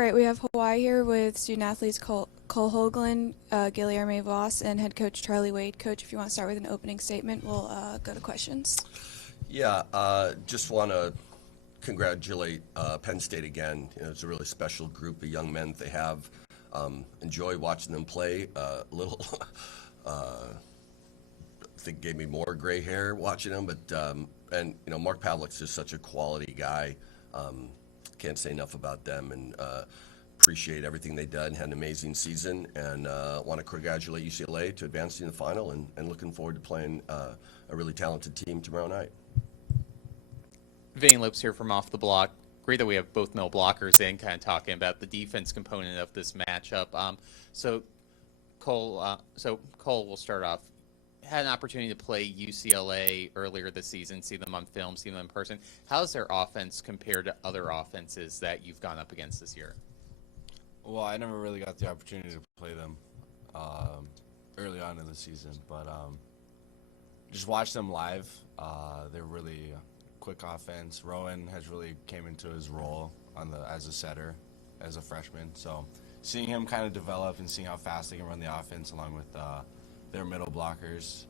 right, we have Hawaii here with student athletes Cole Hoagland, Guilherme Voss, and head coach Charlie Wade. Coach, if you want to start with an opening statement, we'll go to questions. Yeah, just want to congratulate Penn State again. It's a really special group of young men they have. Enjoy watching them play. I think gave me more gray hair watching them, but and Mark Pavlik's just such a quality guy. Can't say enough about them, and appreciate everything they've done. Had an amazing season, and want to congratulate UCLA to advancing to the final, and looking forward to playing a really talented team tomorrow night. Vane Lopes here from Off the Block. Great that we have both middle blockers in, kind of talking about the defense component of this matchup. So Cole, we'll start off. Had an opportunity to play UCLA earlier this season, see them on film, see them in person. How's their offense compared to other offenses that you've gone up against this year? Well, I never really got the opportunity to play them early on in the season, but just watch them live. They're really quick offense. Rowan has really came into his role as a setter, as a freshman. So seeing him kind of develop and seeing how fast they can run the offense along with their middle blockers,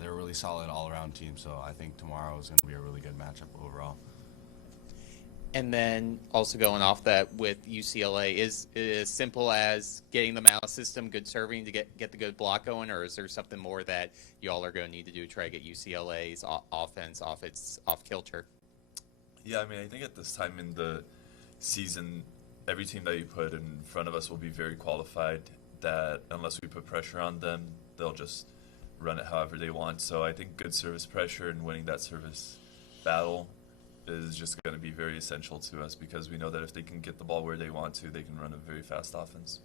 they're a really solid all-around team. So I think tomorrow is going to be a really good matchup overall. And then also going off that with UCLA, is it as simple as getting them out of the system, good serving to get the good block going, or is there something more that y'all are going to need to do to try to get UCLA's offense off kilter? Yeah, I mean, I think at this time in the season, every team that you put in front of us will be very qualified, that unless we put pressure on them, they'll just run it however they want. So I think good service pressure and winning that service battle is just going to be very essential to us, because we know that if they can get the ball where they want to, they can run a very fast offense.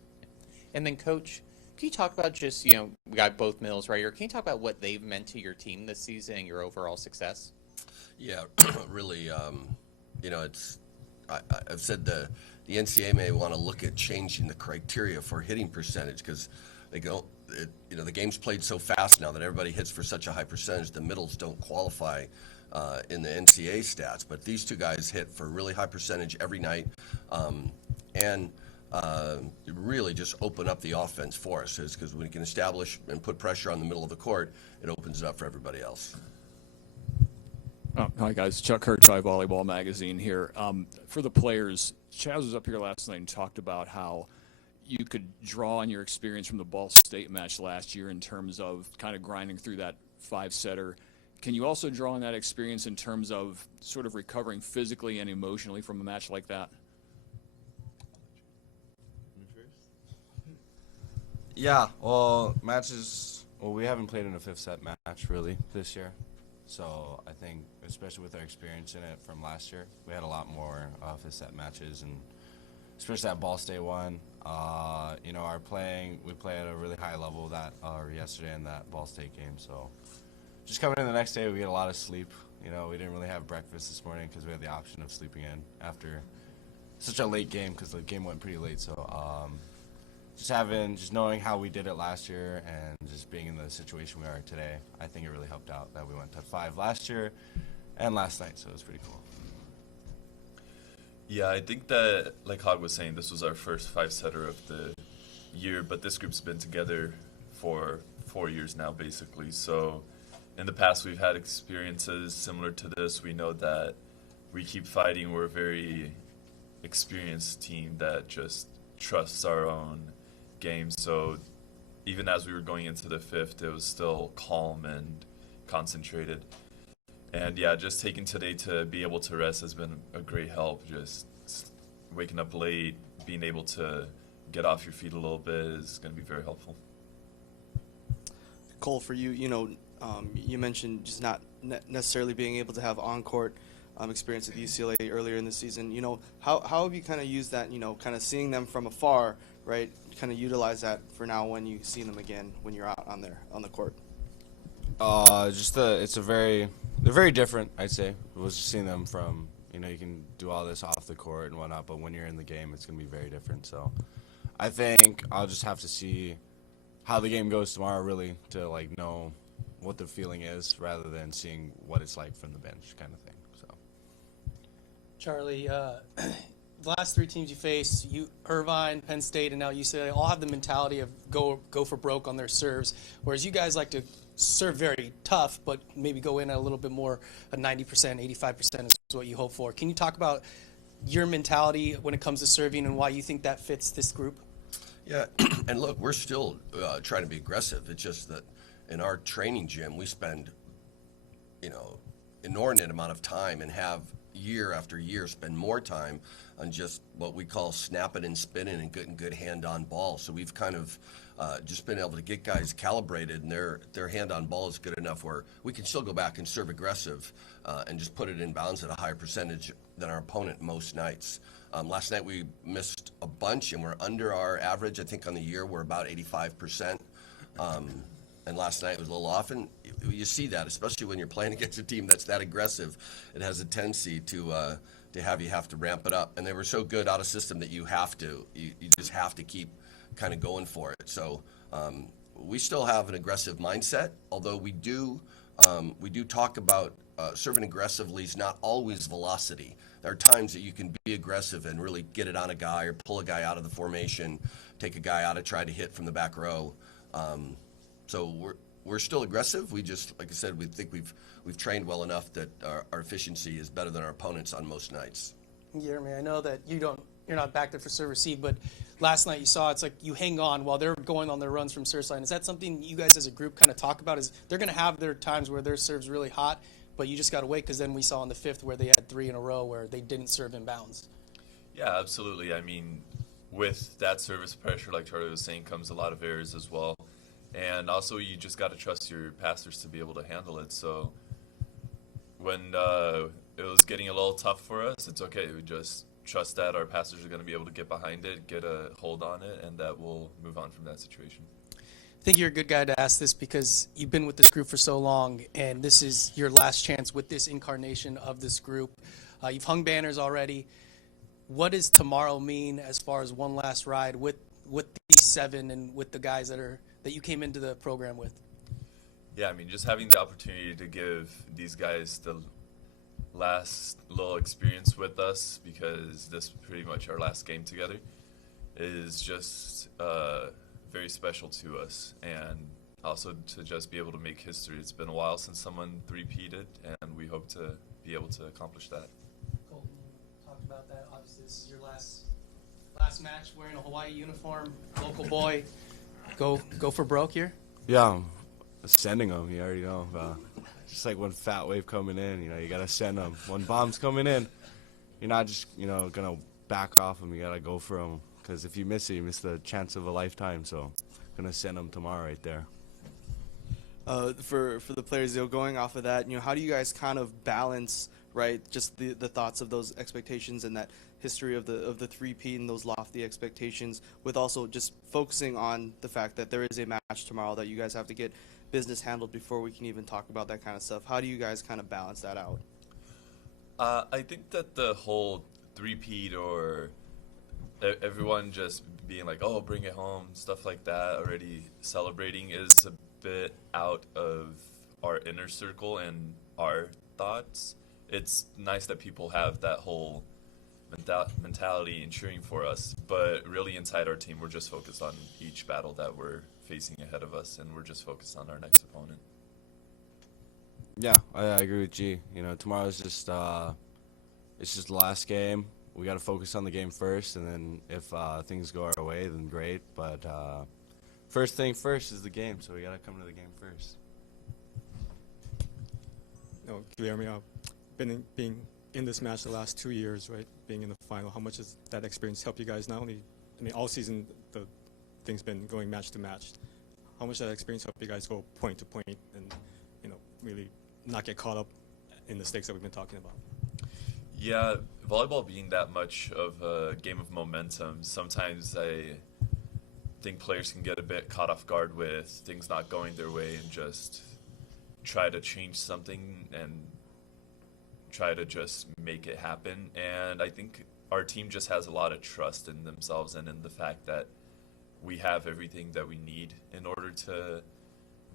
And then, Coach, can you talk about just, we got both middles right here. Can you talk about what they've meant to your team this season and your overall success? Yeah, really, I've said the NCAA may want to look at changing the criteria for hitting percentage, because they go, the game's played so fast now that everybody hits for such a high percentage, the middles don't qualify in the NCAA stats, but these two guys hit for a really high percentage every night, and really just open up the offense for us, because when you can establish and put pressure on the middle of the court, it opens it up for everybody else. Hi guys, Chuck Herchai, Volleyball Magazine here. For the players, Chaz was up here last night and talked about how you could draw on your experience from the Ball State match last year in terms of kind of grinding through that five-setter. Can you also draw on that experience in terms of sort of recovering physically and emotionally from a match like that? Yeah, we haven't played in a fifth set match really this year. So I think, especially with our experience in it from last year, we had a lot more fifth set matches, and especially that Ball State one. We play at a really high level yesterday in that Ball State game. So just coming in the next day, we get a lot of sleep. We didn't really have breakfast this morning because we had the option of sleeping in after such a late game, because the game went pretty late. So just knowing how we did it last year and just being in the situation we are today, I think it really helped out that we went to 5 last year and last night. So it was pretty cool. Yeah, I think that, like Hog was saying, this was our first five-setter of the year, but this group's been together for 4 years now, basically. So in the past, we've had experiences similar to this. We know that we keep fighting. We're a very experienced team that just trusts our own game. So even as we were going into the fifth, it was still calm and concentrated. And yeah, just taking today to be able to rest has been a great help. Just waking up late, being able to get off your feet a little bit is going to be very helpful. Cole, for you, you mentioned just not necessarily being able to have on-court experience at UCLA earlier in the season. How have you kind of used that, kind of seeing them from afar, right, kind of utilize that for now when you see them again when you're out on the court? They're very different, I'd say. It was just seeing them from, you can do all this off the court and whatnot, but when you're in the game, it's going to be very different. So I think I'll just have to see how the game goes tomorrow, really, to know what the feeling is rather than seeing what it's like from the bench kind of thing. So, Charlie, the last three teams you face, Irvine, Penn State, and now UCLA, all have the mentality of go for broke on their serves, whereas you guys like to serve very tough, but maybe go in at a little bit more, a 90%, 85% is what you hope for. Can you talk about your mentality when it comes to serving and why you think that fits this group? Yeah, and look, we're still trying to be aggressive. It's just that in our training gym, we spend, inordinate amount of time and have year after year spend more time on just what we call snapping and spinning and getting good hand-on ball. So we've kind of just been able to get guys calibrated, and their hand-on ball is good enough where we can still go back and serve aggressive and just put it in bounds at a higher percentage than our opponent most nights. Last night we missed a bunch, and we're under our average. I think on the year we're about 85%. And last night was a little off, and you see that, especially when you're playing against a team that's that aggressive. It has a tendency to have to ramp it up. And they were so good out of system that you just have to keep kind of going for it. So we still have an aggressive mindset, although we do talk about serving aggressively is not always velocity. There are times that you can be aggressive and really get it on a guy or pull a guy out of the formation, take a guy out and try to hit from the back row. So we're still aggressive. We just, like I said, we think we've trained well enough that our efficiency is better than our opponents on most nights. Jeremy, I know that you're not back there for serve receive, but last night you saw it's like you hang on while they're going on their runs from serve line. Is that something you guys as a group kind of talk about? Is they're going to have their times where their serve's really hot, but you just got to wait, because then we saw in the fifth where they had three in a row where they didn't serve in bounds. Yeah, absolutely. I mean, with that service pressure, like Charlie was saying, comes a lot of errors as well. And also, you just got to trust your passers to be able to handle it. So when it was getting a little tough for us, it's okay. We just trust that our passers are going to be able to get behind it, get a hold on it, and that we'll move on from that situation. I think you're a good guy to ask this because you've been with this group for so long, and this is your last chance with this incarnation of this group. You've hung banners already. What does tomorrow mean as far as one last ride with these seven and with the guys that you came into the program with? Yeah, I mean, just having the opportunity to give these guys the last little experience with us, because this is pretty much our last game together, is just very special to us. And also to just be able to make history. It's been a while since someone three-peated, and we hope to be able to accomplish that. Colton, you talked about that. Obviously, this is your last match wearing a Hawai'i uniform, local boy. Go for broke here? Yeah, I'm sending them. You already know. Just like one fat wave coming in, you got to send them. When bomb's coming in, you're not just, going to back off them. You got to go for them. Because if you miss it, you miss the chance of a lifetime. So I'm going to send them tomorrow right there. For the players, going off of that, how do you guys kind of balance, right, just the thoughts of those expectations and that history of the three-peat and those lofty expectations with also just focusing on the fact that there is a match tomorrow that you guys have to get business handled before we can even talk about that kind of stuff? How do you guys kind of balance that out? I think that the whole three-peat or everyone just being like, oh, bring it home, stuff like that, already celebrating is a bit out of our inner circle and our thoughts. It's nice that people have that whole mentality and cheering for us, but really inside our team, we're just focused on each battle that we're facing ahead of us, and we're just focused on our next opponent. Yeah, I agree with G. Tomorrow's just it's just the last game. We got to focus on the game first, and then if things go our way, then great. But first thing first is the game, so we got to come to the game first. No, Guillermo, being in this match the last 2 years, right, being in the final, how much has that experience helped you guys? Not only, all season the thing's been going match to match. How much that experience helped you guys go point to point and, really not get caught up in the stakes that we've been talking about? Yeah, volleyball being that much of a game of momentum, sometimes I think players can get a bit caught off guard with things not going their way and just try to change something and try to just make it happen. And I think our team just has a lot of trust in themselves and in the fact that we have everything that we need in order to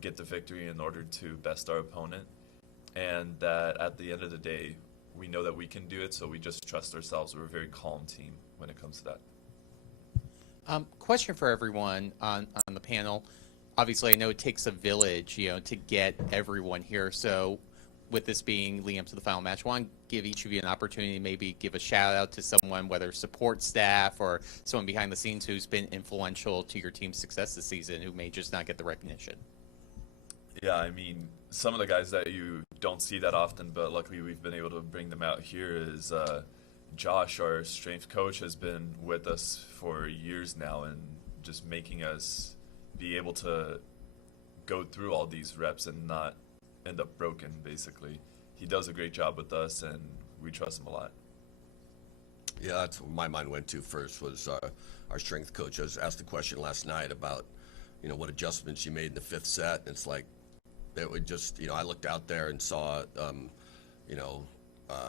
get the victory, in order to best our opponent, and that at the end of the day, we know that we can do it, so we just trust ourselves. We're a very calm team when it comes to that. Question for everyone on the panel. Obviously, I know it takes a village, to get everyone here. So, with this being leading up to the final match, I want to give each of you an opportunity to maybe give a shout out to someone, whether support staff or someone behind the scenes who's been influential to your team's success this season, who may just not get the recognition. Yeah, I mean, some of the guys that you don't see that often, but luckily we've been able to bring them out here is Josh, our strength coach, has been with us for years now and just making us be able to go through all these reps and not end up broken, basically. He does a great job with us, and we trust him a lot. Yeah, that's what my mind went to first was our strength coach. I was asked a question last night about, what adjustments you made in the fifth set. And it's like, it would just, I looked out there and saw,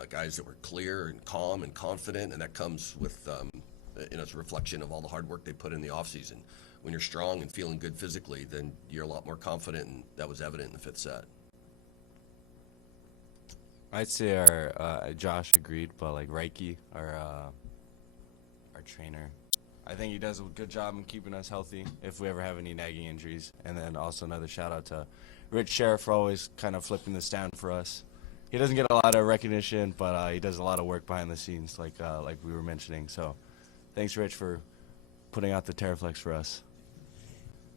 guys that were clear and calm and confident, and that comes with, it's a reflection of all the hard work they put in the offseason. When you're strong and feeling good physically, then you're a lot more confident, and that was evident in the fifth set. I'd say our Josh agreed, but like Reiki, our trainer, I think he does a good job in keeping us healthy if we ever have any nagging injuries. And then also another shout out to Rich Sheriff for always kind of flipping the stand for us. He doesn't get a lot of recognition, but he does a lot of work behind the scenes, like we were mentioning. So thanks, Rich, for putting out the Terraflex for us.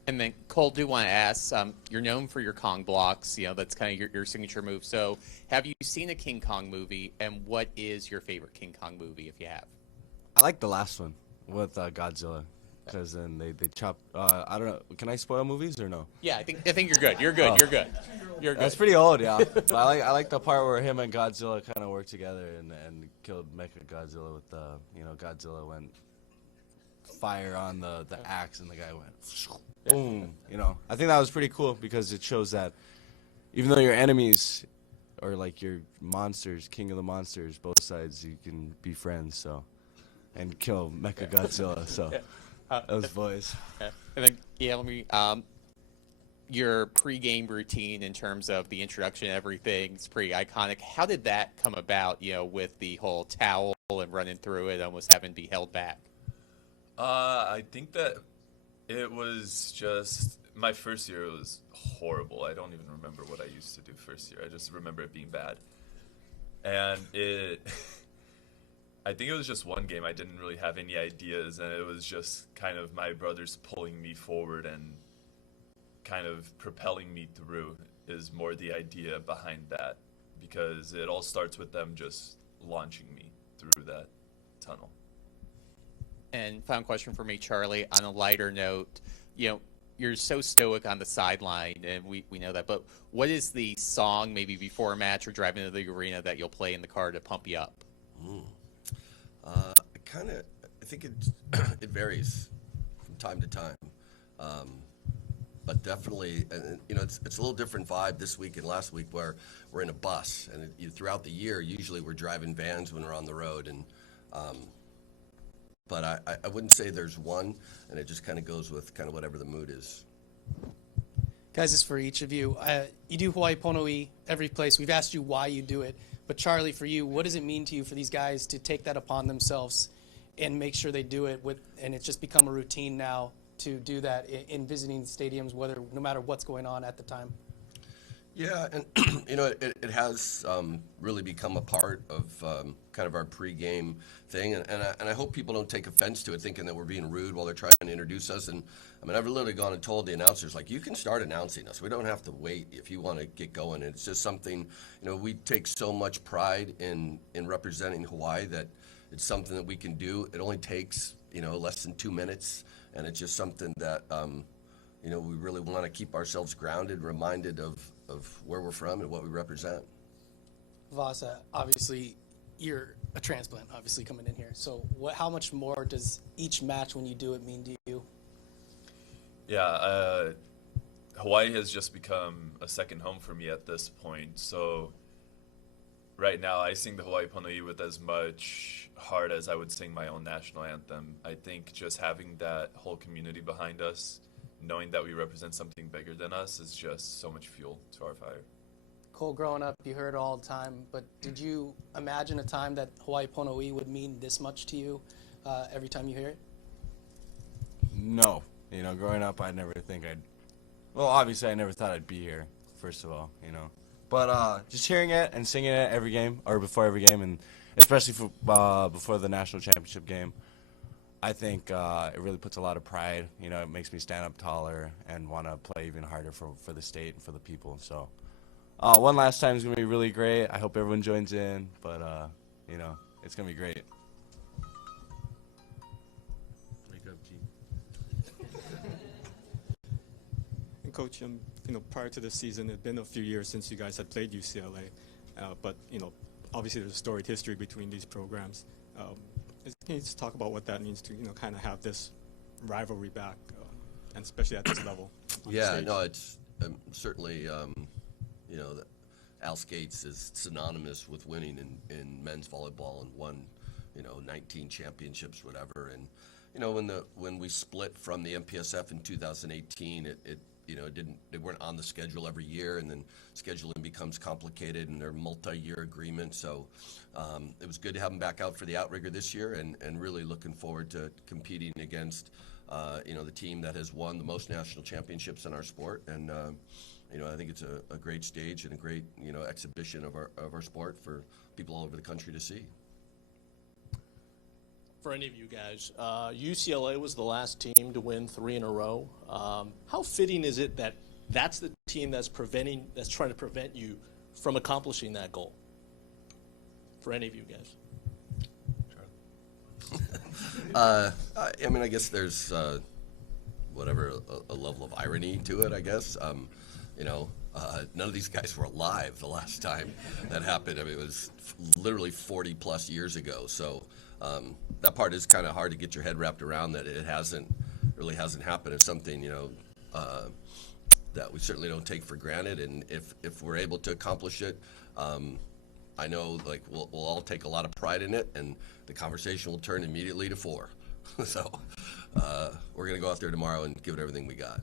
And then, Cole, do want to ask, you're known for your Kong blocks, that's kind of your signature move. So have you seen a King Kong movie, and what is your favorite King Kong movie, if you have? I like the last one with Godzilla, because then they chop, I don't know, can I spoil movies or no? Yeah, I think you're good. You're good. Oh. You're good. You're good. That's pretty old, yeah. But I like the part where him and Godzilla kind of worked together and killed Mecha Godzilla with Godzilla went fire on the axe and the guy went boom. I think that was pretty cool because it shows that even though your enemies or like your monsters, king of the monsters, both sides, you can be friends. So and kill Mecha Godzilla. So those boys. And then your pregame routine in terms of the introduction and everything, it's pretty iconic. How did that come about, with the whole towel and running through it, almost having to be held back? I think that it was just my first year. It was horrible. I don't even remember what I used to do first year. I just remember it being bad. And I think it was just one game. I didn't really have any ideas, and it was just kind of my brothers pulling me forward and kind of propelling me through is more the idea behind that, because it all starts with them just launching me through that tunnel. And final question for me, Charlie, on a lighter note, you're so stoic on the sideline, and we know that, but what is the song maybe before a match or driving to the arena that you'll play in the car to pump you up? I think it varies from time to time. But definitely, it's a little different vibe this week and last week where we're in a bus, and throughout the year, usually we're driving vans when we're on the road, and but I wouldn't say there's one, and it just kind of goes with kind of whatever the mood is. Guys, this is for each of you. You do Hawai'i Pono'i every place. We've asked you why you do it. But Charlie, for you, what does it mean to you for these guys to take that upon themselves and make sure they do it and it's just become a routine now to do that in visiting stadiums, no matter what's going on at the time? Yeah, and it has really become a part of kind of our pregame thing, and I hope people don't take offense to it, thinking that we're being rude while they're trying to introduce us. And I mean, I've literally gone and told the announcers, like, you can start announcing us. We don't have to wait if you want to get going. And it's just something, we take so much pride in representing Hawaii that it's something that we can do. It only takes less than 2 minutes, and it's just something that we really want to keep ourselves grounded, reminded of where we're from and what we represent. Vasa, obviously, you're a transplant, obviously, coming in here. So how much more does each match when you do it mean to you? Yeah, Hawaii has just become a second home for me at this point. So right now I sing the Hawai'i Pono'i with as much heart as I would sing my own national anthem. I think just having that whole community behind us, knowing that we represent something bigger than us, is just so much fuel to our fire. Cole, growing up, you heard it all the time, but did you imagine a time that Hawai'i Pono'i would mean this much to you every time you hear it? No. Growing up, obviously I never thought I'd be here, first of all, But just hearing it and singing it every game, or before every game, and especially before the national championship game, I think it really puts a lot of pride. It makes me stand up taller and want to play even harder for the state and for the people. So one last time is going to be really great. I hope everyone joins in, but, it's going to be great. Wake up, G. And Coach, prior to this season, it had been a few years since you guys had played UCLA, but obviously there's a storied history between these programs. Can you just talk about what that means to kind of have this rivalry back, and especially at this level? Yeah, no, it's certainly Al Skates is synonymous with winning in men's volleyball and won 19 championships, whatever. And when we split from the MPSF in 2018, they weren't on the schedule every year, and then scheduling becomes complicated, and they're multi-year agreements. So it was good to have them back out for the outrigger this year, and really looking forward to competing against the team that has won the most national championships in our sport. And I think it's a great stage and a great exhibition of our sport for people all over the country to see. For any of you guys, UCLA was the last team to win 3 in a row. How fitting is it that that's the team that's trying to prevent you from accomplishing that goal? For any of you guys. I guess there's a level of irony to it, I guess. None of these guys were alive the last time that happened. It was literally 40 plus years ago. So that part is kind of hard to get your head wrapped around, that it really hasn't happened. It's something, that we certainly don't take for granted. And if we're able to accomplish it, I know we'll all take a lot of pride in it, and the conversation will turn immediately to 4. So we're going to go out there tomorrow and give it everything we got.